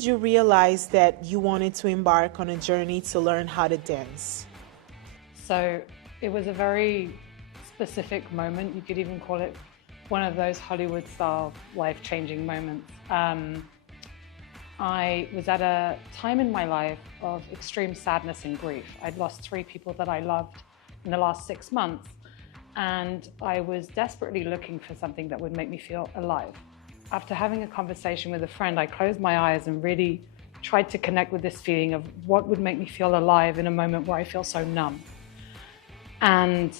did you realize that you wanted to embark on a journey to learn how to dance? So it was a very specific moment. You could even call it one of those Hollywood-style life-changing moments. I was at a time in my life of extreme sadness and grief. I'd lost 3 people that I loved in the last 6 months, and I was desperately looking for something that would make me feel alive. After having a conversation with a friend, I closed my eyes and really tried to connect with this feeling of what would make me feel alive in a moment where I feel so numb. And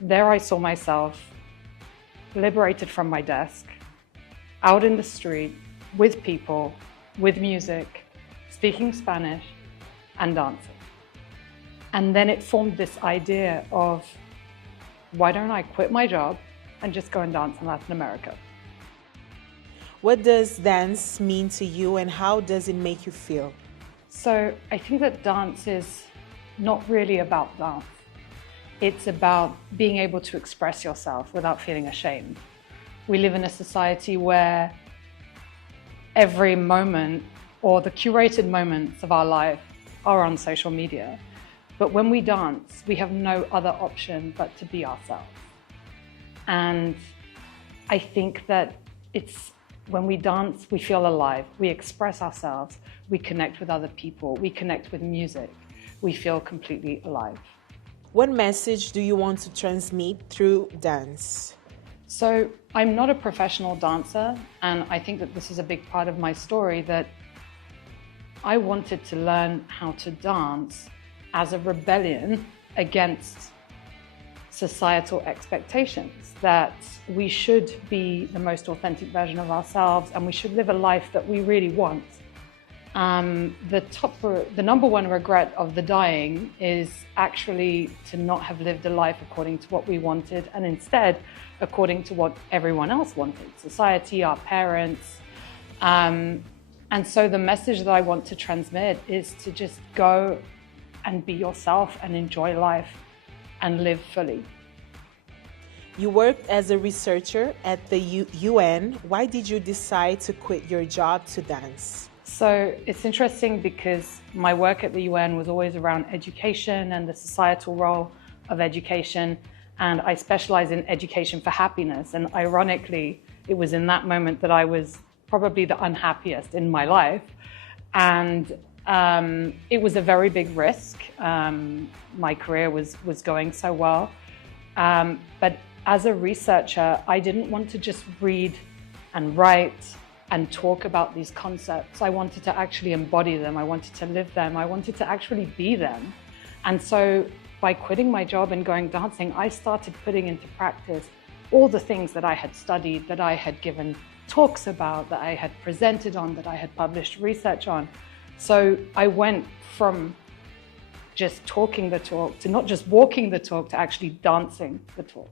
there I saw myself liberated from my desk, out in the street, with people, with music, speaking Spanish, and dancing. And then it formed this idea of, why don't I quit my job and just go and dance in Latin America? What does dance mean to you, and how does it make you feel? So I think that dance is not really about dance. It's about being able to express yourself without feeling ashamed. We live in a society where every moment, or the curated moments of our life, are on social media. But when we dance, we have no other option but to be ourselves. And I think that it's when we dance, we feel alive. We express ourselves. We connect with other people. We connect with music. We feel completely alive. What message do you want to transmit through dance? So I'm not a professional dancer, and I think that this is a big part of my story, that I wanted to learn how to dance as a rebellion against societal expectations, that we should be the most authentic version of ourselves and we should live a life that we really want. The number one regret of the dying is actually to not have lived a life according to what we wanted, and instead according to what everyone else wanted, society, our parents. And so the message that I want to transmit is to just go and be yourself and enjoy life and live fully. You worked as a researcher at the UN. Why did you decide to quit your job to dance? So it's interesting because my work at the UN was always around education and the societal role of education. And I specialize in education for happiness. And ironically, it was in that moment that I was probably the unhappiest in my life. And it was a very big risk. My career was going so well. But as a researcher, I didn't want to just read and write and talk about these concepts. I wanted to actually embody them. I wanted to live them. I wanted to actually be them. And so by quitting my job and going dancing, I started putting into practice all the things that I had studied, that I had given talks about, that I had presented on, that I had published research on. So I went from just talking the talk to not just walking the talk to actually dancing the talk.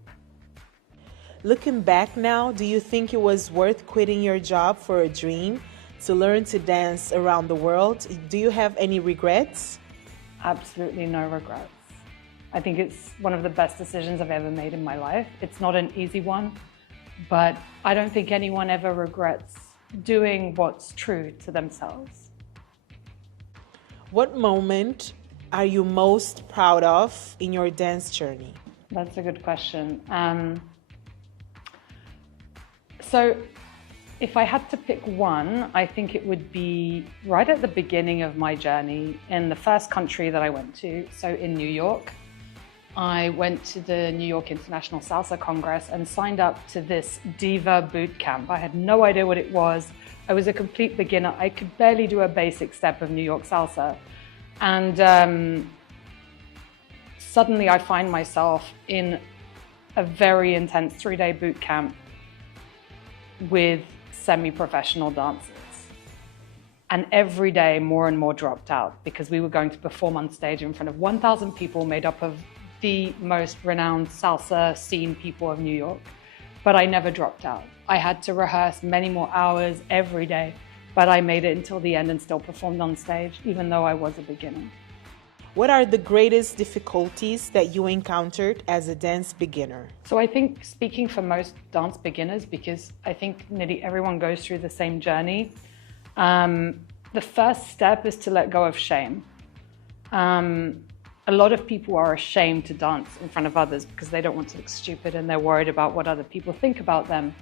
Looking back now, do you think it was worth quitting your job for a dream to learn to dance around the world? Do you have any regrets? Absolutely no regrets. I think it's one of the best decisions I've ever made in my life. It's not an easy one, but I don't think anyone ever regrets doing what's true to themselves. What moment are you most proud of in your dance journey? That's a good question. So if I had to pick one, I think it would be right at the beginning of my journey in the first country that I went to, so in New York. I went to the New York International Salsa Congress and signed up to this diva boot camp. I had no idea what it was. I was a complete beginner. I could barely do a basic step of New York salsa. And suddenly I find myself in a very intense 3-day boot camp with semi-professional dancers. And every day more and more dropped out because we were going to perform on stage in front of 1,000 people made up of the most renowned salsa scene people of New York. But I never dropped out. I had to rehearse many more hours every day, but I made it until the end and still performed on stage, even though I was a beginner. What are the greatest difficulties that you encountered as a dance beginner? So I think, speaking for most dance beginners, because I think nearly everyone goes through the same journey, The first step is to let go of shame. A lot of people are ashamed to dance in front of others because they don't want to look stupid and they're worried about what other people think about them.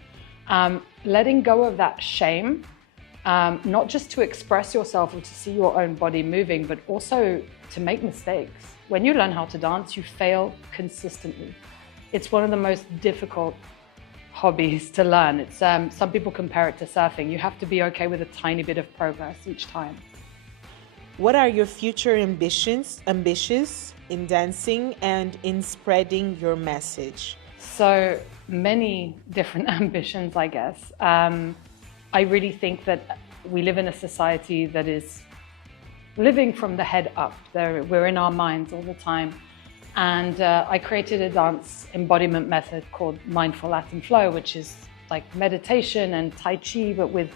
Letting go of that shame, not just to express yourself or to see your own body moving, but also to make mistakes. When you learn how to dance, you fail consistently. It's one of the most difficult hobbies to learn. It's some people compare it to surfing. You have to be okay with a tiny bit of progress each time. What are your future ambitions in dancing and in spreading your message? So many different ambitions, I guess. I really think that we live in a society that is living from the head up. We're in our minds all the time. And I created a dance embodiment method called Mindful Latin Flow, which is like meditation and Tai Chi, but with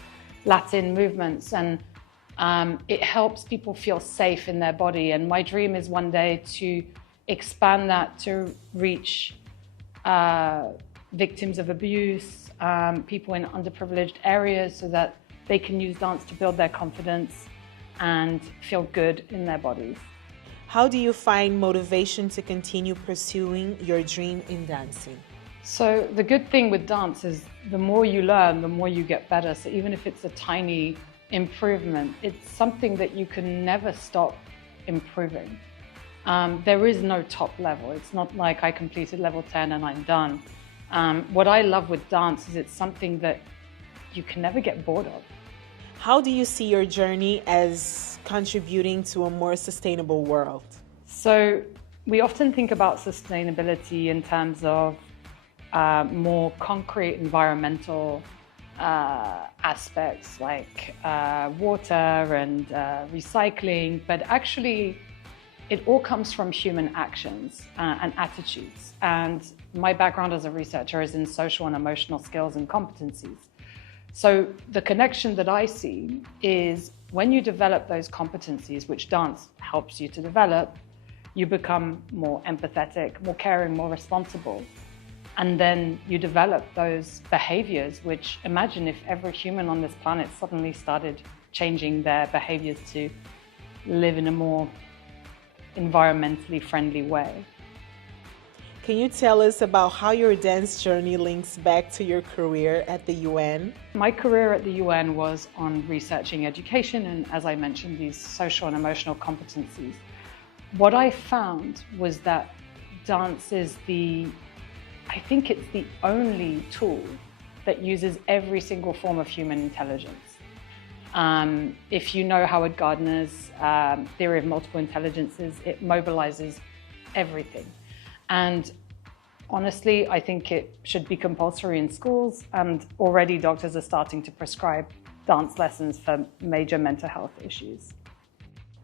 Latin movements. And it helps people feel safe in their body. And my dream is one day to expand that to reach victims of abuse, people in underprivileged areas, so that they can use dance to build their confidence and feel good in their bodies. How do you find motivation to continue pursuing your dream in dancing? So the good thing with dance is the more you learn, the more you get better. So even if it's a tiny improvement, it's something that you can never stop improving. There is no top level. It's not like I completed level 10 and I'm done. What I love with dance is it's something that you can never get bored of. How do you see your journey as contributing to a more sustainable world? So we often think about sustainability in terms of more concrete environmental aspects like water and recycling, but actually it all comes from human actions and attitudes. And my background as a researcher is in social and emotional skills and competencies. So the connection that I see is when you develop those competencies, which dance helps you to develop, you become more empathetic, more caring, more responsible. And then you develop those behaviors, which imagine if every human on this planet suddenly started changing their behaviors to live in a more environmentally friendly way. Can you tell us about how your dance journey links back to your career at the UN? My career at the UN was on researching education and, as I mentioned, these social and emotional competencies. What I found was that dance is I think it's the only tool that uses every single form of human intelligence. If you know Howard Gardner's theory of multiple intelligences, it mobilizes everything. And honestly, I think it should be compulsory in schools, and already doctors are starting to prescribe dance lessons for major mental health issues.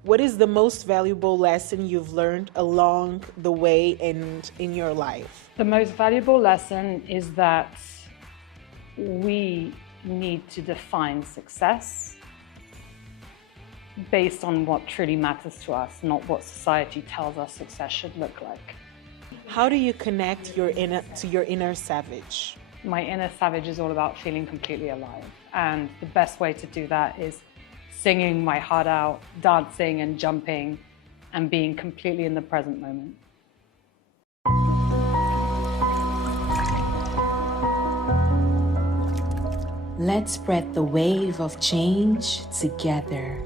What is the most valuable lesson you've learned along the way and in your life? The most valuable lesson is that we need to define success based on what truly matters to us, not what society tells us success should look like. How do you connect to your inner savage? My inner savage is all about feeling completely alive. And the best way to do that is singing my heart out, dancing and jumping, and being completely in the present moment. Let's spread the wave of change together.